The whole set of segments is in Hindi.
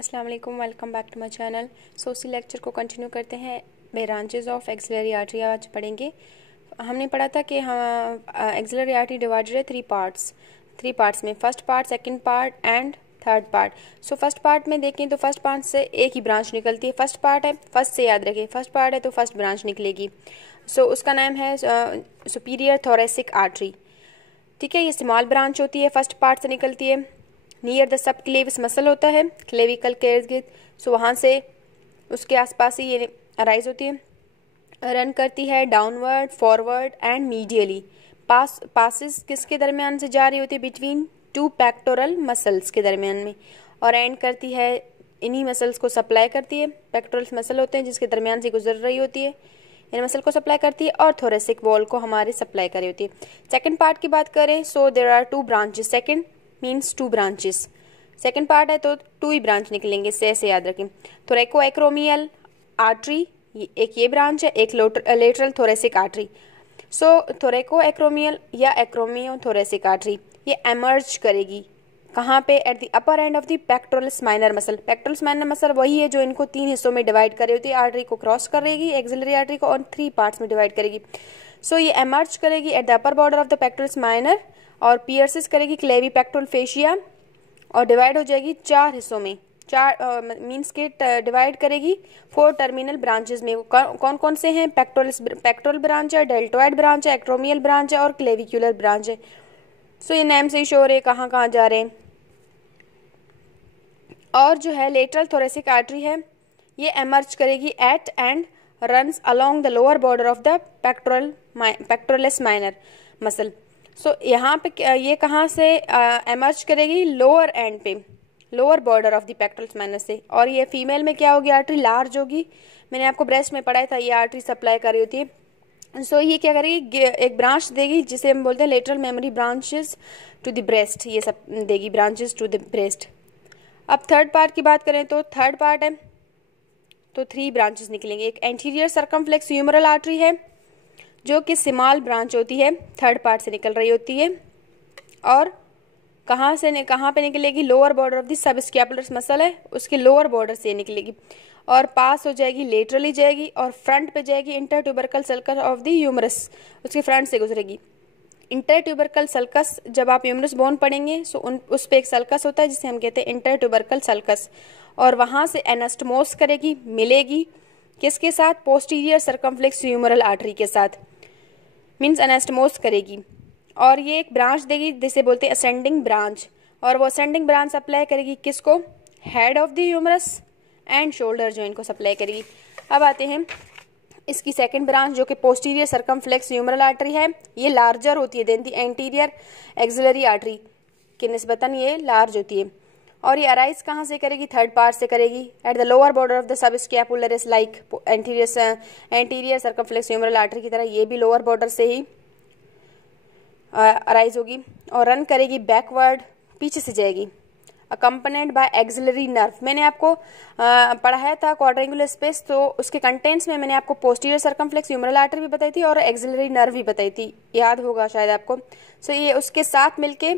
अस्सलाम वालेकुम, welcome back to my channel. इसी लेक्चर को कंटिन्यू करते हैं। ब्रांचेस ऑफ एक्सिलरी आर्टरी आज पढ़ेंगे। हमने पढ़ा था कि एक्सिलरी आर्टरी डिवाइडेड है थ्री पार्ट्स में, first part, second part and third part. So first part में देखें तो फर्स्ट पार्ट से एक ही ब्रांच निकलती है। फर्स्ट पार्ट है, फर्स्ट से याद रखें, फर्स्ट पार्ट है तो फर्स्ट ब्रांच निकलेगी। सो उसका नाम है सुपीरियर थोरेसिक आर्टरी। ठीक है, ये स्मॉल ब्रांच होती है, फर्स्ट पार्ट से निकलती है। Near the sub Clavis muscle होता है, क्लेविकल केर्स, सो वहाँ से उसके आसपास ही ये अराइज होती है, रन करती है downward, forward and medially. Passes किसके दरमियान से जा रही होती है? बिटवीन टू पेक्टोरल मसल्स के दरमियान में, और एंड करती है इन्हीं मसल्स को सप्लाई करती है। पेक्टोरल मसल होते हैं जिसके दरमियान से गुजर रही होती है, इन मसल को सप्लाई करती है, और थोरेसिक वॉल को हमारी सप्लाई कर रही होती है। सेकंड पार्ट की बात करें, so there are two branches. Second means two branches. Second part है तो टू ही ब्रांच निकलेंगे, से याद रखें। थोरेको एक्रोमियल आर्टरी, एक ये ब्रांच है, एक लेटरल थोरेसिक आर्टरी। सो थोरेको एक्रोमियल या एक्रोमियो थोरेसिक आर्टरी ये एमर्ज करेगी कहाँ पे? At the upper end of the pectoralis minor muscle. Pectoralis minor muscle वही है जो इनको तीन हिस्सों में डिवाइड कर रही होती है। आर्टरी को क्रॉस कर रहेगी, एक्सिलरी आर्टरी को, और थ्री पार्ट्स में डिवाइड करेगी। सो ये एमर्ज करेगी at the upper border of the pectoralis minor, और पियर्सिस करेगी क्लेवी पेक्टोरल फेशिया, और डिवाइड हो जाएगी चार हिस्सों में। मीन्स के डिवाइड करेगी फोर टर्मिनल ब्रांचेस में। कौन कौन से हैं? पेक्टोरल ब्रांच है, डेल्टोइड ब्रांच है, एक्रोमियल ब्रांच है, और क्लेविक्यूलर ब्रांच है। सो ये नेम से ही शो है कहाँ कहाँ जा रहे हैं। और जो है लेटरल थोरेसिक आर्टरी है, ये एमर्ज करेगी at end runs along the lower border of the pectoralis minor muscle. So यहाँ पे ये कहाँ से एमर्ज करेगी? लोअर एंड पे, lower border of the pectoralis minor से। और ये फीमेल में क्या होगी? आर्टरी लार्ज होगी। मैंने आपको ब्रेस्ट में पढ़ाया था, ये आर्टरी सप्लाई कर रही होती है। सो ये क्या करेगी? एक ब्रांच देगी जिसे हम बोलते हैं lateral mammary branches to the breast, ये सब देगी ब्रांचेस टू द ब्रेस्ट। अब थर्ड पार्ट की बात करें तो थर्ड पार्ट है तो थ्री ब्रांचेस निकलेंगे। एक एंटीरियर सर्कमफ्लेक्स ह्यूमरल आर्टरी है जो कि स्मॉल ब्रांच होती है, थर्ड पार्ट से निकल रही होती है, और कहाँ पे निकलेगी? Lower border of the subscapular muscle है, उसके लोअर बॉर्डर से निकलेगी, और पास हो जाएगी, लेटरली जाएगी, और फ्रंट पे जाएगी इंटरट्यूबरकल सल्कस ऑफ द ह्यूमरस, उसके फ्रंट से गुजरेगी। इंटरट्यूबरकल सल्कस, जब आप ह्यूमरस बोन पढ़ेंगे सो उस पे एक सल्कस होता है जिसे हम कहते हैं इंटरट्यूबरकल सल्कस, और वहां से एनास्टमोस करेगी, मिलेगी किसके साथ? पोस्टीरियर सर्कमफ्लेक्स ह्यूमरल आर्टरी के साथ, मीन्स एनास्टमोस करेगी, और ये एक ब्रांच देगी जिसे बोलते हैं असेंडिंग ब्रांच, और वो असेंडिंग ब्रांच सप्लाई करेगी किसको? Head of the humerus and shoulder joint को सप्लाई करेगी। अब आते हैं इसकी सेकंड ब्रांच जो कि पोस्टीरियर सर्कमफ्लेक्स ह्यूमरल आर्टरी है। ये लार्जर होती है than the anterior axillary artery के निस्बतन ये लार्ज होती है, और ये अराइज कहाँ से करेगी? थर्ड पार्ट से करेगी, at the lower border of the subscapularis, like anterior circumflex humeral artery की तरह ये भी लोअर बॉर्डर से ही अराइज होगी, और रन करेगी बैकवर्ड, पीछे से जाएगी, अकम्पनेड बाय एक्सिलरी नर्व। मैंने आपको पढ़ाया था क्वाड्रेंगुलर स्पेस, तो उसके कंटेंट्स में मैंने आपको पोस्टीरियर सर्कमफ्लेक्स ह्यूमरल आर्टरी भी बताई थी और एक्सिलरी नर्व भी बताई थी, याद होगा शायद आपको। सो ये उसके साथ मिलके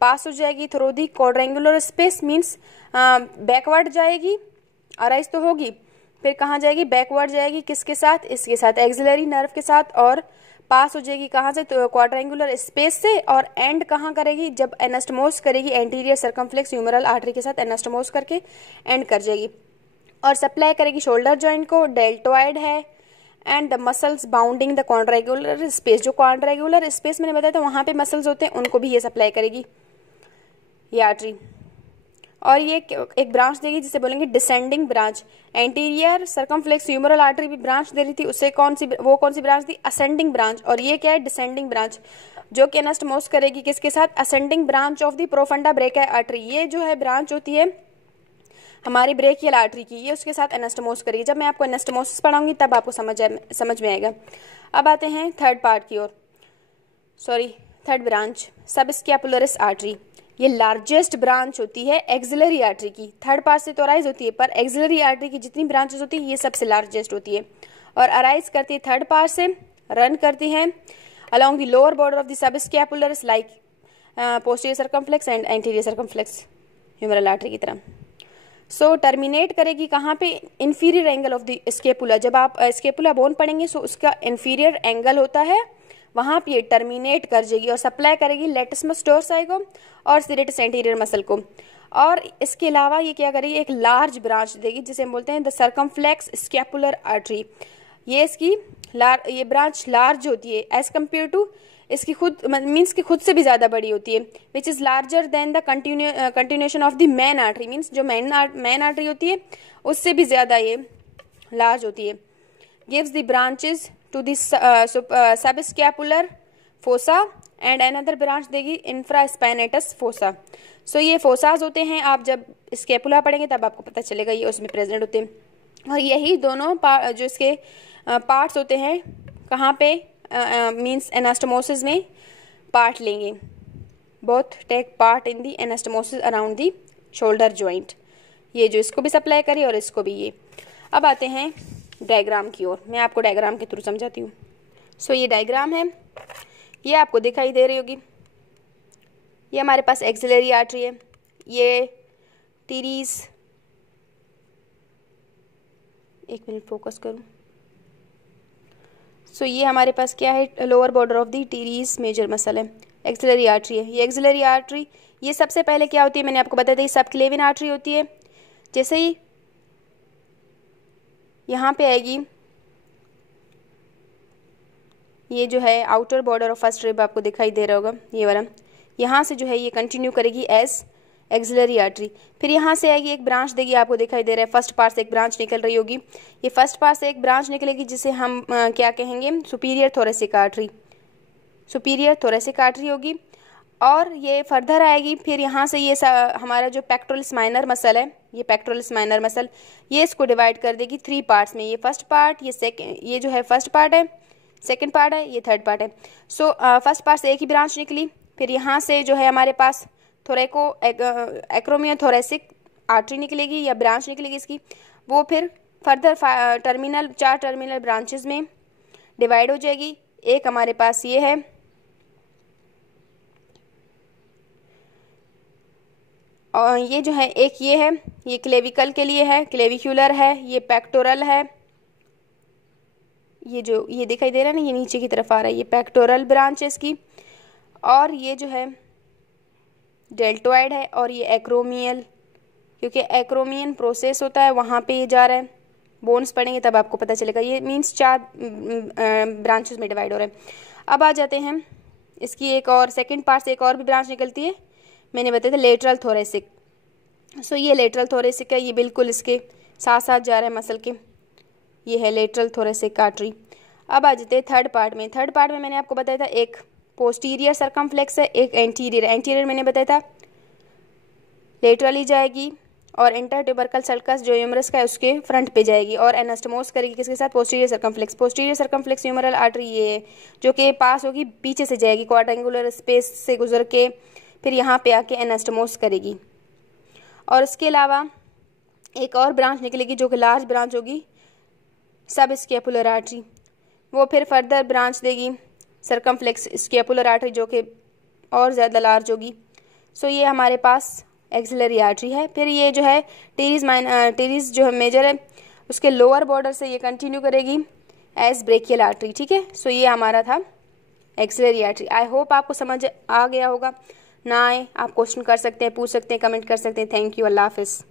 पास हो जाएगी through the quadrangular space, means backward जाएगी, अराइज तो होगी, फिर कहाँ जाएगी? बैकवर्ड जाएगी, किसके साथ? इसके साथ, एक्सिलरी नर्व के साथ, और पास हो जाएगी कहाँ से? तो क्वाड्रेंगुलर स्पेस से, और एंड कहाँ करेगी? जब एनास्टमोस करेगी एंटीरियर सर्कमफ्लेक्स ह्यूमरल आर्टरी के साथ एनास्टमोस करके एंड कर जाएगी, और सप्लाई करेगी शोल्डर जॉइंट को, डेल्टोइड है, and the muscles bounding the quadrangular space. जो क्वाड्रेंगुलर स्पेस मैंने बताया था वहाँ पे मसल्स होते हैं, उनको भी ये सप्लाई करेगी ये आर्टरी। और ये एक ब्रांच देगी जिसे बोलेंगे descending branch. Anterior circumflex humeral artery भी ब्रांच दे रही थी, उससे कौन सी ब्रांच थी? Ascending branch. और ये क्या है? डिसेंडिंग ब्रांच, जो कि एनास्टमोस करेगी किसके साथ? Ascending branch of the profunda brachial artery. ये जो है ब्रांच होती है हमारी ब्रेकियल आर्टरी की, ये उसके साथ एनास्टमोस करेगी। जब मैं आपको एनास्टमोसिस पढ़ाऊंगी तब आपको समझ में आएगा। अब आते हैं थर्ड पार्ट की ओर, थर्ड ब्रांच, सबस्कैपुलरिस आर्टरी। ये लार्जेस्ट ब्रांच होती है एक्सिलरी आर्टरी की, थर्ड पार्ट से तो अराइज होती है, पर एक्सिलरी आर्टरी की जितनी ब्रांचेस होती है ये सबसे लार्जेस्ट होती है, और अराइज करती है थर्ड पार्ट से, रन करती है along the lower border of the subscapularis, like posterior circumflex and anterior circumflex humeral artery की तरह। सो टर्मिनेट करेगी कहाँ पे, inferior angle of the scapula. जब आप स्केपुला बोन पढ़ेंगे सो उसका इंफीरियर एंगल होता है, वहाँ पे ये टर्मिनेट कर जाएगी और सप्लाई करेगी लेटिसमस डोर्साई को और सीरेटस एंटीरियर मसल को। और इसके अलावा ये क्या करेगी, एक लार्ज ब्रांच देगी जिसे हम बोलते हैं द सर्कमफ्लेक्स स्केपुलर आर्टरी। ये इसकी ये ब्रांच लार्ज होती है एज कम्पेयर टू, इसकी खुद मीन्स कि खुद से भी ज़्यादा बड़ी होती है, which is larger than the continuation of the main artery. Means जो मेन आर्टरी होती है उससे भी ज़्यादा ये लार्ज होती है। Gives the branches to the subscapular fossa and another branch देगी इंफ्रास्पाइनेटस फोसा। सो ये फोसाज होते हैं, आप जब स्केपुला पढ़ेंगे तब आपको पता चलेगा ये उसमें प्रेजेंट होते हैं। और यही दोनों जो इसके पार्ट्स होते हैं कहाँ पे, मीन्स एनास्टोमोसिस में पार्ट लेंगे। Both take part in the anastomosis around the shoulder joint. ये जो इसको भी सप्लाई करी और इसको भी ये। अब आते हैं डायग्राम की ओर, मैं आपको डायग्राम के थ्रू समझाती हूँ। सो ये डायग्राम है, ये आपको दिखाई दे रही होगी। ये हमारे पास एक्सिलरी आर्टरी है, ये टीरीज, एक मिनट फोकस करूँ। सो ये हमारे पास क्या है, lower border of the teres major muscle है, एक्सिलरी आर्टरी है। ये एक्सिलरी आर्टरी ये सबसे पहले क्या होती है, मैंने आपको बताया था, सबक्लेविन आर्टरी होती है। जैसे ही यहाँ पे आएगी, ये जो है outer border of first rib आपको दिखाई दे रहा होगा, ये वाला, यहाँ से जो है ये कंटिन्यू करेगी एज एक्सिलरी आर्टरी। फिर यहाँ से आएगी, एक ब्रांच देगी, आपको दिखाई दे रहा है फर्स्ट पार्ट से एक ब्रांच निकल रही होगी। ये फर्स्ट पार्ट से एक ब्रांच निकलेगी जिसे हम क्या कहेंगे, superior thoracic artery, superior thoracic artery होगी। और ये फर्दर आएगी, फिर यहाँ से ये हमारा जो पेक्टोरल्स माइनर मसल है, ये पेक्टोरल्स माइनर मसल, ये इसको डिवाइड कर देगी 3 पार्ट्स में। ये फर्स्ट पार्ट, ये सेकेंड, ये जो है फर्स्ट पार्ट है, सेकेंड पार्ट है, ये थर्ड पार्ट है। सो फर्स्ट पार्ट से एक ही ब्रांच निकली, फिर यहाँ से जो है हमारे पास थोरेको एक्रोमियोथोरेसिक आर्टरी निकलेगी या ब्रांच निकलेगी इसकी। वो फिर फर्दर 4 टर्मिनल ब्रांचेस में डिवाइड हो जाएगी। एक हमारे पास ये है, और ये जो है एक ये है, ये क्लेविकल के लिए है, क्लेविक्यूलर है, ये पेक्टोरल है, ये जो ये दिखाई दे रहा है ना, ये नीचे की तरफ आ रहा है, ये पेक्टोरल ब्रांच है इसकी। और ये जो है डेल्टोइड है, और ये एक्रोमियल, क्योंकि एक्रोमियन प्रोसेस होता है वहाँ पे ये जा रहा है। बोन्स पढ़ेंगे तब आपको पता चलेगा। ये मीन्स 4 ब्रांचेस में डिवाइड हो रहे हैं। अब आ जाते हैं इसकी एक और, सेकंड पार्ट से एक और भी ब्रांच निकलती है, मैंने बताया था लेटरल थोरेसिक। सो ये लेटरल थोरेसिक है, ये बिल्कुल इसके साथ साथ जा रहा है मसल के, ये है लेटरल थोरेसिक आर्टरी। अब आ जाते हैं थर्ड पार्ट में। थर्ड पार्ट में मैंने आपको बताया था एक पोस्टीरियर सर्कमफ्लेक्स है, एक एंटीरियर। एंटीरियर मैंने बताया था लेटरली जाएगी और इंटर ट्यूबरकल सल्कस जो ह्यूमरस का है उसके फ्रंट पे जाएगी और एनास्टोमोस करेगी किसके साथ, posterior circumflex. Posterior circumflex humeral artery ये है जो कि पास होगी, पीछे से जाएगी क्वाड्रेंगुलर स्पेस से गुजर के, फिर यहाँ पे आके एनास्टोमोस करेगी। और इसके अलावा एक और ब्रांच निकलेगी जो कि लार्ज ब्रांच होगी, सब स्केपुलर आर्टरी। वो फिर फर्दर ब्रांच देगी सर्कमफ्लेक्स स्केपुलर आर्टरी जो कि और ज़्यादा लार्ज होगी। सो ये हमारे पास एक्सिलरी आर्टरी है। फिर ये जो है टीरीज जो है मेजर है, उसके लोअर बॉर्डर से ये कंटिन्यू करेगी एज ब्रेकियल आर्टरी। ठीक है, सो ये हमारा था एक्सिलरी आर्टरी। आई होप आपको समझ आ गया होगा। ना आए आप क्वेश्चन कर सकते हैं, पूछ सकते हैं, कमेंट कर सकते हैं। थैंक यू, अल्लाह हाफिज़।